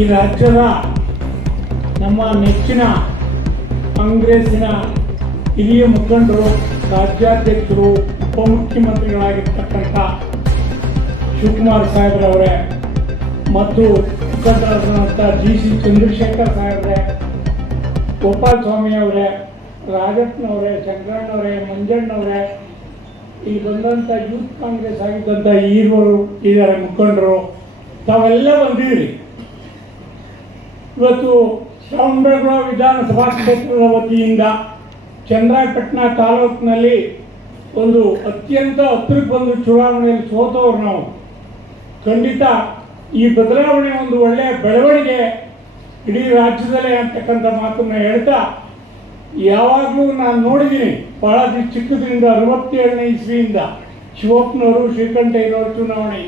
ಈ ರಾಜ್ಯದ ನಮ್ಮ ನೆಚ್ಚಿನ ಕಾಂಗ್ರೆಸ್ಸಿನ ಹಿರಿಯ ಮುಖಂಡರು, ರಾಜ್ಯಾಧ್ಯಕ್ಷರು, ಉಪಮುಖ್ಯಮಂತ್ರಿಗಳಾಗಿರ್ತಕ್ಕಂಥ ಶಿವಕುಮಾರ್ ಸಾಹೇಬ್ರವರೇ ಮತ್ತು ಮುಖಂಡರಾದಂಥ ಜಿ ಸಿ ಚಂದ್ರಶೇಖರ್ ಸಾಹೇಬ್ರೆ, ಗೋಪಾಲ್ ಸ್ವಾಮಿ ಅವರೇ, ರಾಜಪ್ಪನವರೇ ಶಂಕರಣ್ಣವರೇ ಮಂಜಣ್ಣವರೇ, ಈ ಬಂದಂಥ ಯೂತ್ ಕಾಂಗ್ರೆಸ್ ಆಗಿದ್ದಂಥ ಈರುವರು ಇದ್ದಾರೆ ಮುಖಂಡರು, ತಾವೆಲ್ಲ ಬಂದಿದ್ರಿ ಇವತ್ತು ಶ್ರವಣಬೆಳಗೊಳ ವಿಧಾನಸಭಾ ಕ್ಷೇತ್ರದ ವತಿಯಿಂದ ಚಂದ್ರಾಯಪಟ್ಟಣ ತಾಲೂಕಿನಲ್ಲಿ ಒಂದು ಅತ್ಯಂತ ಹತ್ತಿರಕ್ಕೆ ಬಂದು ಚುನಾವಣೆಯಲ್ಲಿ ಸೋತವ್ರು ನಾವು. ಖಂಡಿತ ಈ ಬದಲಾವಣೆ ಒಂದು ಒಳ್ಳೆಯ ಬೆಳವಣಿಗೆ ಇಡೀ ರಾಜ್ಯದಲ್ಲೇ ಅಂತಕ್ಕಂಥ ಮಾತನ್ನು ಹೇಳ್ತಾ ಯಾವಾಗಲೂ ನಾನು ನೋಡಿದ್ದೀನಿ, ಬಹಳ ಚಿಕ್ಕದ್ರಿಂದ ಅರವತ್ತೇಳನೇ ಇಸ್ವಿಯಿಂದ ಶಿವಪ್ಪನವರು ಶ್ರೀಕಂಠಯ್ಯನವರು ಚುನಾವಣೆ.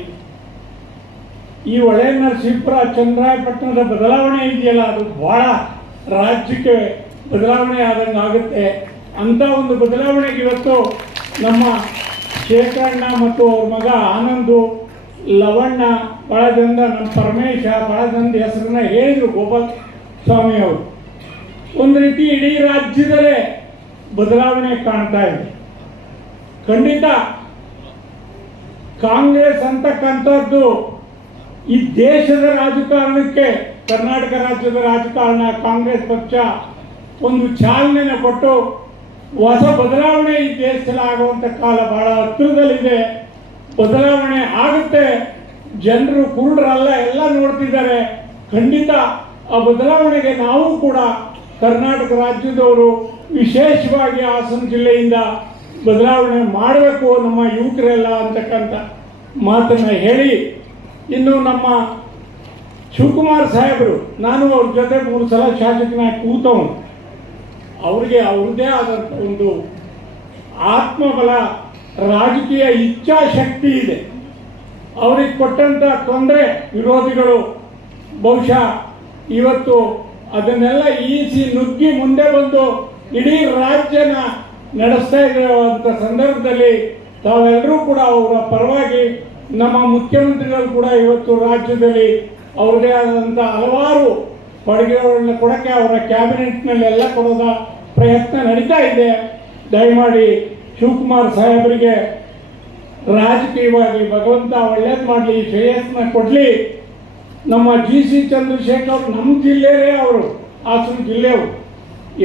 ಈ ಹೊಳೆ ನರಸೀಪುರ ಚಂದ್ರಾಯಪಟ್ಟಣದ ಬದಲಾವಣೆ ಇದೆಯಲ್ಲ, ಅದು ಬಹಳ ರಾಜ್ಯಕ್ಕೆ ಬದಲಾವಣೆ ಆದಂಗೆ ಆಗುತ್ತೆ. ಅಂತ ಒಂದು ಬದಲಾವಣೆಗೆ ಇವತ್ತು ನಮ್ಮ ಶೇಖರಣ್ಣ ಮತ್ತು ಅವ್ರ ಮಗ ಆನಂದು, ಲವಣ್ಣ, ಬಹಳ ಜನದ ನಮ್ಮ ಪರಮೇಶ, ಬಹಳ ಜನದ ಹೆಸರನ್ನ ಹೇಳಿದ್ರು ಗೋಪಾಲ್ ಸ್ವಾಮಿ ಅವರು. ಒಂದು ರೀತಿ ಇಡೀ ರಾಜ್ಯದಲ್ಲೇ ಬದಲಾವಣೆ ಕಾಣ್ತಾ ಇದೆ. ಖಂಡಿತ ಕಾಂಗ್ರೆಸ್ ಅಂತಕ್ಕಂಥದ್ದು ಈ ದೇಶದ ರಾಜಕಾರಣಕ್ಕೆ ಕರ್ನಾಟಕ ರಾಜ್ಯದ ರಾಜಕಾರಣ, ಕಾಂಗ್ರೆಸ್ ಪಕ್ಷ ಒಂದು ಚಾಲನೆನ ಕೊಟ್ಟು ಹೊಸ ಬದಲಾವಣೆ ಈ ದೇಶದಲ್ಲಿ ಆಗುವಂಥ ಕಾಲ ಬಹಳ ಹತ್ತಿರದಲ್ಲಿದೆ. ಬದಲಾವಣೆ ಆಗುತ್ತೆ. ಜನರು ಕುರುಡರಲ್ಲ, ಎಲ್ಲ ನೋಡ್ತಿದ್ದಾರೆ. ಖಂಡಿತ ಆ ಬದಲಾವಣೆಗೆ ನಾವು ಕೂಡ ಕರ್ನಾಟಕ ರಾಜ್ಯದವರು ವಿಶೇಷವಾಗಿ ಹಾಸನ ಜಿಲ್ಲೆಯಿಂದ ಬದಲಾವಣೆ ಮಾಡಬೇಕು ನಮ್ಮ ಯುವಕರೆಲ್ಲ ಅಂತಕ್ಕಂಥ ಮಾತನ್ನ ಹೇಳಿ ಇನ್ನು ನಮ್ಮ ಶಿವಕುಮಾರ್ ಸಾಹೇಬರು, ನಾನು ಅವ್ರ ಜೊತೆ ಮೂರು ಸಲ ಶಾಸಕನಾಗಿ ಕೂತವನು. ಅವ್ರಿಗೆ ಅವ್ರದ್ದೇ ಆದಂಥ ಒಂದು ಆತ್ಮಬಲ, ರಾಜಕೀಯ ಇಚ್ಛಾಶಕ್ತಿ ಇದೆ. ಅವ್ರಿಗೆ ಕೊಟ್ಟಂಥ ತೊಂದರೆ ವಿರೋಧಿಗಳು ಬಹುಶಃ ಇವತ್ತು ಅದನ್ನೆಲ್ಲ ಈಸಿ ನುಗ್ಗಿ ಮುಂದೆ ಬಂದು ಇಡೀ ರಾಜ್ಯನ ನಡೆಸ್ತಾ ಇರುವಂಥ ಸಂದರ್ಭದಲ್ಲಿ ತಾವೆಲ್ಲರೂ ಕೂಡ ಅವರ ಪರವಾಗಿ ನಮ್ಮ ಮುಖ್ಯಮಂತ್ರಿಗಳು ಕೂಡ ಇವತ್ತು ರಾಜ್ಯದಲ್ಲಿ ಅವ್ರದೇ ಆದಂಥ ಹಲವಾರು ಕೊಡುಗೆಗಳನ್ನ ಕೊಡೋಕ್ಕೆ ಅವರ ಕ್ಯಾಬಿನೆಟ್ನಲ್ಲಿ ಎಲ್ಲ ಕೊಡೋದ ಪ್ರಯತ್ನ ನಡೀತಾ ಇದೆ. ದಯಮಾಡಿ ಶಿವಕುಮಾರ್ ಸಾಹೇಬರಿಗೆ ರಾಜಕೀಯವಾಗಿ ಭಗವಂತ ಒಳ್ಳೇದು ಮಾಡಲಿ, ಶ್ರೇಯಸ್ಸನ್ನ ಕೊಡಲಿ. ನಮ್ಮ ಜಿ ಸಿ ಚಂದ್ರಶೇಖರ್ ನಮ್ಮ ಜಿಲ್ಲೆಯೇ ಅವರು, ಹಾಸನ ಜಿಲ್ಲೆಯವರು.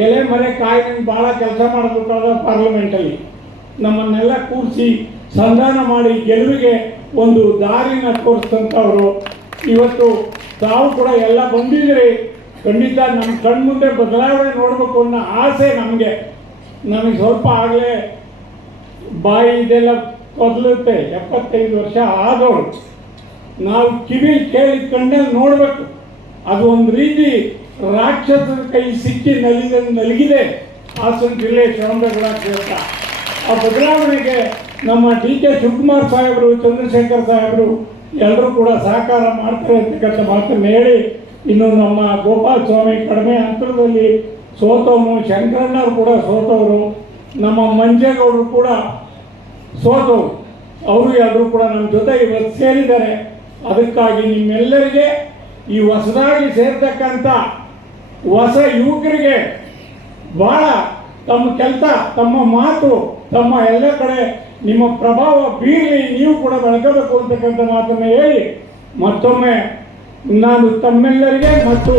ಎಲೆ ಮರೆ ಕಾಯಿ ಭಾಳ ಕೆಲಸ ಮಾಡಬೇಕಾದ ಪಾರ್ಲಿಮೆಂಟಲ್ಲಿ ನಮ್ಮನ್ನೆಲ್ಲ ಕೂರಿಸಿ ಸಂಧಾನ ಮಾಡಿ ಗೆಲುವಿಗೆ ಒಂದು ದಾರಿನ ತೋರಿಸ್ತಂಥವ್ರು ಇವತ್ತು ತಾವು ಕೂಡ ಎಲ್ಲ ಬಂದಿದ್ದೀರಿ. ಖಂಡಿತ ನಮ್ಮ ಕಣ್ಮುಂದೆ ಬದಲಾವಣೆ ನೋಡಬೇಕು ಅನ್ನೋ ಆಸೆ ನಮಗೆ. ನಮಗೆ ಸ್ವಲ್ಪ ಆಗಲೇ ಬಾಯಿ ಇದೆಲ್ಲ ಕೊದಲುತ್ತೆ ಎಪ್ಪತ್ತೈದು ವರ್ಷ ಆದವಳು. ನಾವು ಕಿವಿ ಕೇಳಿ ಕಣ್ಣಲ್ಲಿ ನೋಡಬೇಕು. ಅದು ಒಂದು ರೀತಿ ರಾಕ್ಷಸರ ಕೈ ಸಿಕ್ಕಿ ನಲಿದ ನಲಗಿದೆ. ಹಾಸನ ಜಿಲ್ಲೆ ಶ್ರವಣಬೆಳಗೊಳ ಕ್ಷೇತ್ರ. ಆ ಬದಲಾವಣೆಗೆ ನಮ್ಮ ಡಿ ಕೆ ಶಿವಕುಮಾರ್ ಸಾಹೇಬರು, ಚಂದ್ರಶೇಖರ್ ಸಾಹೇಬರು ಎಲ್ಲರೂ ಕೂಡ ಸಹಕಾರ ಮಾಡ್ತಾರೆ ಅಂತಕ್ಕಂಥ ಮಾತನ್ನು ಹೇಳಿ ಇನ್ನು ನಮ್ಮ ಗೋಪಾಲ್ ಸ್ವಾಮಿ ಕಡಿಮೆ ಅಂತರದಲ್ಲಿ ಸೋತವನು ಶಂಕರಣ್ಣವ್ರು ಕೂಡ ಸೋತವರು ನಮ್ಮ ಮಂಜೇಗೌಡರು ಕೂಡ ಸೋತವರು ಅವರು ಎಲ್ಲರೂ ಕೂಡ ನಮ್ಮ ಜೊತೆ ಇವತ್ತು ಸೇರಿದ್ದಾರೆ. ಅದಕ್ಕಾಗಿ ನಿಮ್ಮೆಲ್ಲರಿಗೆ ಈ ಹೊಸದಾಗಿ ಸೇರ್ತಕ್ಕಂಥ ಹೊಸ ಯುವಕರಿಗೆ ಬಹಳ ತಮ್ಮ ಕೆಲಸ, ತಮ್ಮ ಮಾತು, ತಮ್ಮ ಎಲ್ಲ ಕಡೆ ನಿಮ್ಮ ಪ್ರಭಾವ ಬೀರಲಿ ನೀವು ಕೂಡ ಬೆಳಕಬೇಕು ಅಂತಕ್ಕಂಥ ಮಾತನ್ನು ಹೇಳಿ ಮತ್ತೊಮ್ಮೆ ನಾನು ತಮ್ಮೆಲ್ಲರಿಗೆ ಮತ್ತು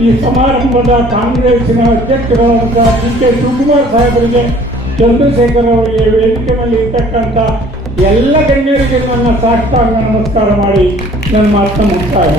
ಈ ಸಮಾರಂಭದ ಕಾಂಗ್ರೆಸ್ಸಿನ ಅಧ್ಯಕ್ಷರಾದಂಥ ಡಿ ಕೆ ಶಿವಕುಮಾರ್ ಸಾಹೇಬರಿಗೆ ಚಂದ್ರಶೇಖರ್ ಅವರಿಗೆ ವೇದಿಕೆ ಮೇಲೆ ಇರ್ತಕ್ಕಂಥ ಎಲ್ಲ ಗಣ್ಯರಿಗೆ ನನ್ನ ಸಾಷ್ಟಾಂಗ ನಮಸ್ಕಾರ ಮಾಡಿ ನನ್ನ ಮಾತನ್ನು ಮುಕ್ತಾಯ